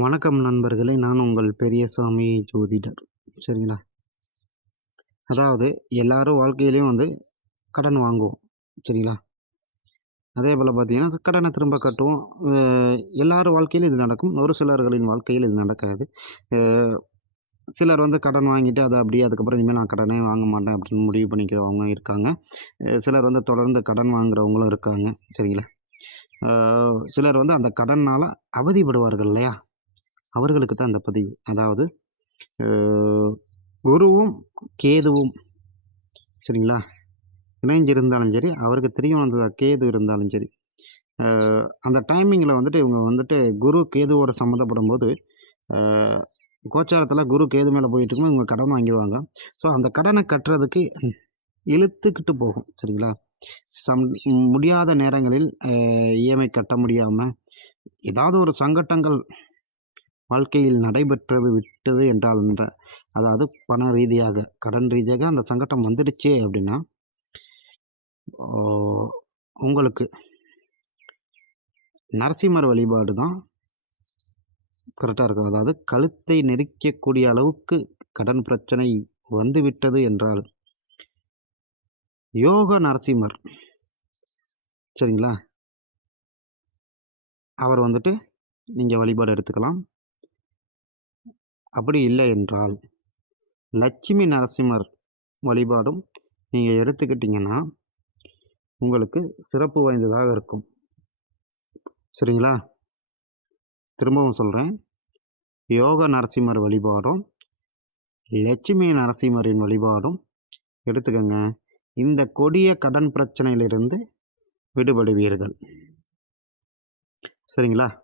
வணக்கம் நண்பர்களே, நான் உங்கள் பெரியசாமி ஜோதிடர். சரிங்களா? அதாவது எல்லாரும் வாழ்க்கையிலயும் கடன் வாங்குவோம். சரிங்களா? அதேபோல பார்த்தீங்கன்னா, கடன திரும்ப கட்டுவோம். அ எல்லார் வாழ்க்கையிலும் இது நடக்கும். ஒரு சிலர்களின் வாழ்க்கையில் இது நடக்காது. அ சிலர் கடன் வாங்கிட்டு அத அப்படியே அதுக்கப்புறம் இனிமேல் நான் கடனே வாங்க மாட்டேன் அப்படின்னு முடிவு பண்ணிக்கிறவங்க இருக்காங்க. சிலர் தொடர்ந்து கடன் வாங்குறவங்களும் இருக்காங்க. சரிங்களா? அ சிலர் அந்த கடன்னால அவதிப்படுவார்கள் இல்லையா? அவர்களுக்கு தான் அந்த பதிவு. அதாவது அ குருவும், கேதுவும் சரிங்களா? இணைஞ்சிருந்தாலும் சரி, அவருக்கு தெரியும் அந்த கேது இருந்தாலும் சரி. அ அந்த டைமிங்கில இவங்க குரு, கேதுவோட சம்மந்தப்படும்போது, அ கோச்சாரத்தில குரு, கேது மேல போயிட்டுருக்கும்போது இவங்க கடன் வாங்கிருவாங்க. ஸோ, அந்த கடன கட்டுறதுக்கு இழுத்துக்கிட்டு போகும். சரிங்களா? சம் முடியாத நேரங்களில் இஎம்ஐ கட்ட முடியாம, ஏதாவது ஒரு சங்கட்டங்கள் வாழ்க்கையில் நடைபெற்றது விட்டது அதாவது பண ரீதியாக, கடன் ரீதியாக அந்த சங்கடம் வந்துடுச்சு அப்படின்னா, ஓ உங்களுக்கு நரசிம்மர் வழிபாடு தான் கரெக்ட்டா இருக்கும். அதாவது கழுத்தை நெரிக்கக்கூடிய அளவுக்கு கடன் பிரச்சனை வந்துவிட்டது என்றால், யோக நரசிம்மர் சரிங்களா? அவர் நீங்க வழிபாடு எடுத்துக்கலாம். அப்படி இல்லை என்றால், லட்சுமி நரசிம்மர் வழிபாடும் நீங்க எடுத்துக்கிட்டீங்கன்னா, உங்களுக்கு சிறப்பு வாய்ந்ததாக இருக்கும். சரிங்களா? திரும்பவும் சொல்றேன். யோக நரசிம்மர் வழிபாடும், லட்சுமி நரசிம்மரின் வழிபாடும் எடுத்துக்கங்க. இந்த கொடிய கடன் பிரச்சனையிலிருந்து விடுபடுவீர்கள். சரிங்களா?